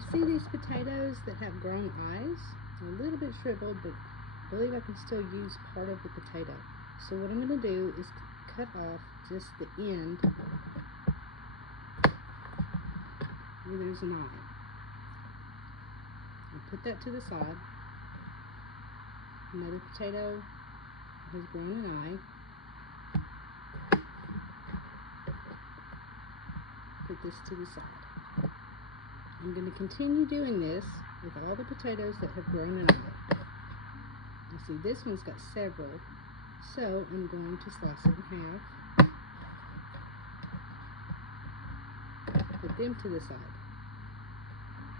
you see these potatoes that have grown eyes? They're a little bit shriveled, but I believe I can still use part of the potato. So what I'm going to do is cut off just the end where there's an eye. I'll put that to the side. Another potato has grown an eye. Put this to the side. I'm going to continue doing this with all the potatoes that have grown an eye. You see, this one's got several, so I'm going to slice it in half. Put them to the side.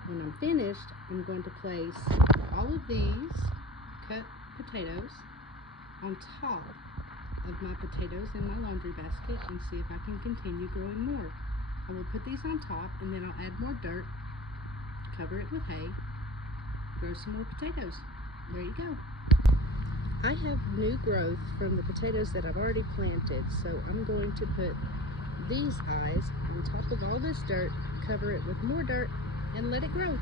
When I'm finished, I'm going to place all of these cut potatoes on top of my potatoes in my laundry basket and see if I can continue growing more. I will put these on top and then I'll add more dirt, cover it with hay, grow some more potatoes. There you go. I have new growth from the potatoes that I've already planted, so I'm going to put these eyes on top of all this dirt, cover it with more dirt, and let it grow.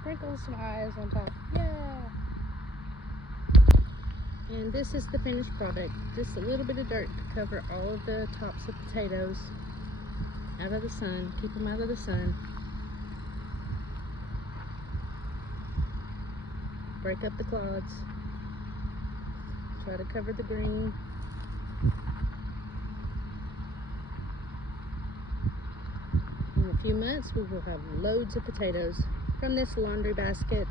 Sprinkle some eyes on top. Yeah! And this is the finished product. Just a little bit of dirt to cover all of the tops of potatoes out of the sun. Keep them out of the sun. Break up the clods. Try to cover the green. In a few months we will have loads of potatoes from this laundry basket